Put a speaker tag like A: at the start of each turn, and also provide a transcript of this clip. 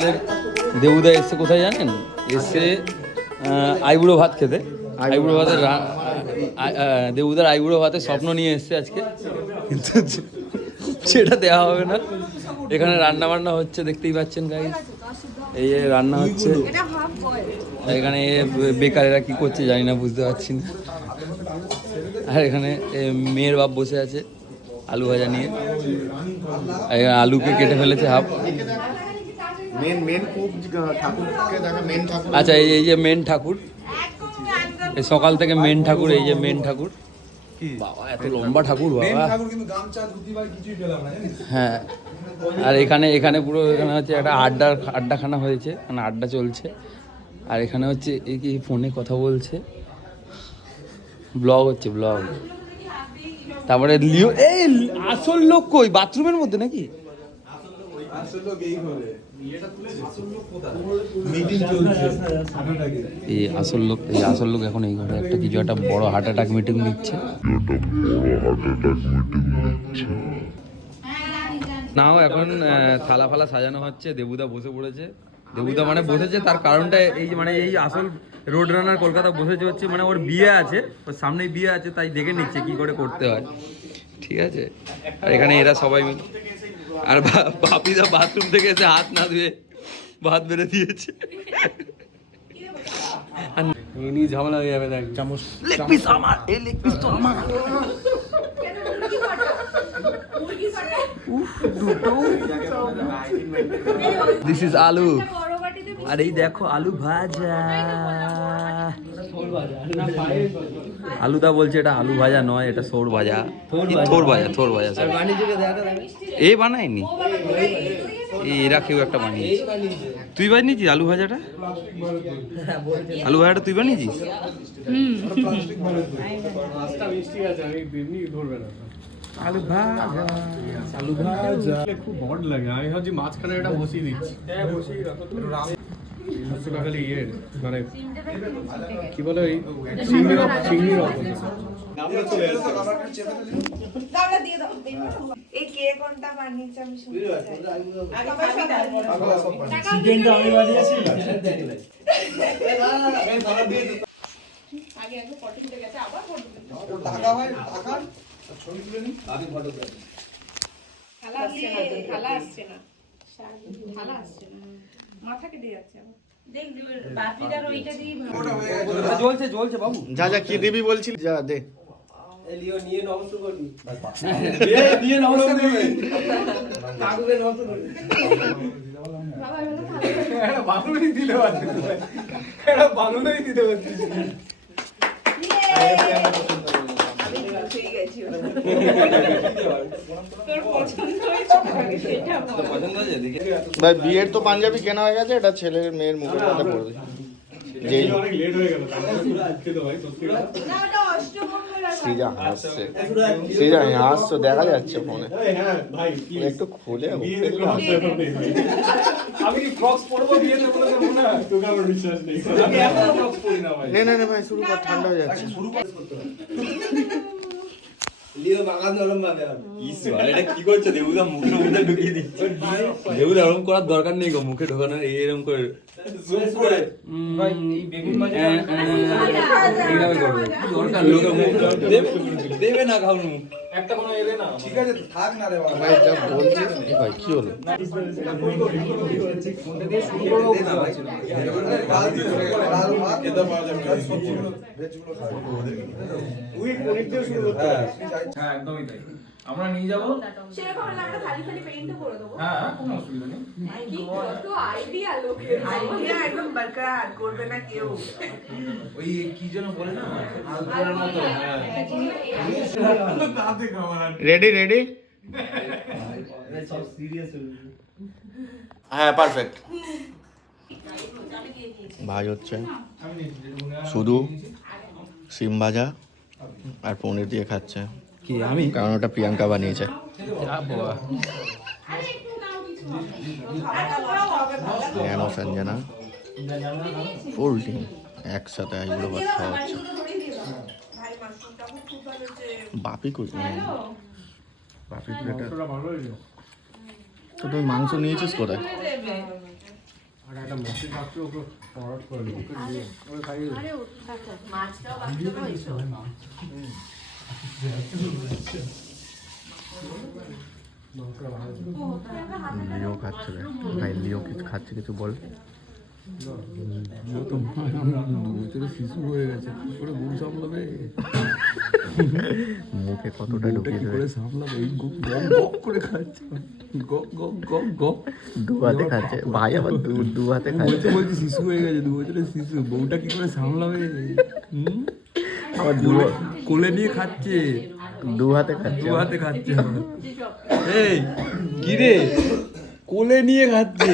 A: আমাদের দেবুদা এসছে কোথায় জানেন? এসছে আহ, আইবুড়ো ভাত খেতে। আইবুড়ো ভাতের দেবুদার আইবুড়ো ভাতের স্বপ্ন নিয়ে এসছে আজকে। কিন্তু সেটা দেওয়া হবে না। এখানে রান্না বান্না হচ্ছে দেখতেই পাচ্ছেন গাইস এই যে রান্না হচ্ছে।
B: এটা
A: এখানে বেকারেরা কি করছে জানি না বুঝতে পারছি না। আর এখানে এ মেয়ের বাপ বসে আছে আলু ভাজা নিয়ে। আর এখানে আলুকে কেটে ফেলেছে হাফ
C: মেন মেন কুক ঠাকুরকে দেখা মেন ঠাকুর।
A: আচ্ছা এই এই যে মেন ঠাকুর এই সকাল থেকে মেন ঠাকুর এই যে মেন ঠাকুর। বাবা এত লম্বা ঠাকুর বাবা। হ্যাঁ আর এখানে এখানে পুরো এখানে হচ্ছে একটা আড্ডার আড্ডাখানা হয়েছে মানে আড্ডা চলছে। আর এখানে হচ্ছে এই কি ফোনে কথা বলছে। ব্লগ হচ্ছে ব্লগ। তারপরে লিও এই আসল লোক কই? বাথরুমের মধ্যে নাকি?
D: আসল লোক এই সাটাটাকে
A: এই আসল লোক এই আসল লোক এখন এই ঘরে। একটা কিছু একটা বড় হার্ট অ্যাটাক মিটিং নিচ্ছে। নাও এখন থালা ফালা সাজানো হচ্ছে। দেবুদা বসে পড়েছে। দেবুদা মানে বসেছে তার কারণটা এই মানে এই আসল রোড রানার কলকাতা বসেছে হচ্ছে মানে ওর বিয়ে আছে। ওর সামনেই বিয়ে আছে তাই দেখে নিচ্ছে কি করে করতে হয়। ঠিক আছে? আর এখানে এরা সবাই মিলে আর বা- বাপিদা বাথরুম থেকে এসে হাত না ধুয়ে ভাত বেড়ে দিয়েছে।
D: এমনি ঝামেলা হয়ে যাবে দেখ চামচ
A: লেগ পিস আমার এই লেগ পিস তো আমার। দিস ইজ আলু। আর এই দেখো আলু ভাজা। আলুদা বলছে এটা আলু ভাজা নয় এটা সোর ভাজা। কি থোর ভাজা। থোর ভাজা। এ বানায়নি। এই এরা কেউ একটা বানিয়েছে। তুই বানিয়েছিস আলু ভাজাটা? আলু ভাজাটা তুই বানিয়েছিস? আলু ভাজা।
D: আলু ভাজা। খুব বড় লাগে। আমি ভাবছি মাঝখানে এটা বসিয়ে দিচ্ছি। খালি ইয়ে মানে কি বলে ওই চিংড়ি চিংড়ি
B: দাওটা দিয়ে আগে ফটো আসছে না আসছে না। আসছে না। যাচ্ছে আবার।
C: যা যা কি দিবি বলছিলি যা দে।
E: নিয়ে নমস্কার করবে। কাকুকে নমস্কার করবে।
D: দিতে পারছি। একটা বালুনই দিতে পারছি।
B: আমি বুঝেই গেছি
C: ভাই বিয়ের তো পাঞ্জাবি কেনা হয়ে গেছে এটা ছেলের মেয়ের মুখের মধ্যে পড়বে যেই
D: অনেক লেট হয়ে গেল দুঃখিত ভাই সত্যি
B: না ওটা অষ্টমঙ্গল আর
C: সৃজা হাসছে। হাসছো দেখা যাচ্ছে ফোনে।
D: হ্যাঁ
C: একটু খুলে
D: না না
C: নে নে নে ভাই শুরু কর ঠান্ডা হয়ে যাচ্ছে।
E: লিও বাগান নরম ভাবে
A: ঈশ্বর এটা কি করছে দেবুদা মুখের মধ্যে ঢুকিয়ে দিচ্ছে দেবুদা এরকম করার দরকার নেই গো মুখে ঢোকানোর এরকম করে
E: জুম করে ভাই এই বেগুন ভাজা
A: এইভাবে করবে দরকার লোকের মুখ দেবে দেবে না খাওয়ার মুখ
D: একটা কোনো এলে না।
E: ঠিক আছে থাক না রে বাবা।
C: ভাই যা বলছিস ভাই কি হলো?
E: হ্যাঁ একদমই তাই। আমরা নিয়ে যাব?
B: সেরকম হলে আমরা খালি খালি পেইন্টও করে দেবো।
E: হ্যাঁ কোনো অসুবিধা নেই।
B: কি কত আইডিয়া লোকের আইডিয়া একদম বরকরার করবে না কেউ।
E: ওই কি যেন বলে না? আলপনার মতো হ্যাঁ।
C: রেডি রেডি হ্যাঁ পারফেক্ট ভাজ হচ্ছে শুধু সিম ভাজা আর পনির দিয়ে খাচ্ছে।
A: কি? আমি?
C: কারণ ওটা প্রিয়াঙ্কা বানিয়েছে। জ্ঞান সঞ্জনা। ফুল টিম একসাথে ভাত খাওয়া হচ্ছে
B: হচ্ছে
C: বাপি কই? বাপি প্লেটার তো তুমি মাংস নিয়েছিস কোথায়?
B: মাছটাও
C: লিও খাচ্ছে ভাই লিও কিছু খাচ্ছে কিছু বল।
A: তো শিশু হয়ে গেছে কি করে বউ সামলাবে
C: মুখে কতটা ঢুকিয়ে
A: কি
C: দেবে
A: করে সামলাবে? এই গপ গপ গপ করে খাচ্ছে। গপ গপ গপ গপ।
C: দু হাতে খাচ্ছে। ভাই আবার দু দু হাতে খাচ্ছে।
A: বলছে শিশু হয়ে গেছে দু বছরের শিশু। বউটা কি করে সামলাবে? হুম?
C: আবার দু
A: কোলে- নিয়ে খাচ্ছে।
C: দু হাতে খাচ্ছে।
A: দু হাতে খাচ্ছে। এই কি রে? কোলে নিয়ে খাচ্ছে।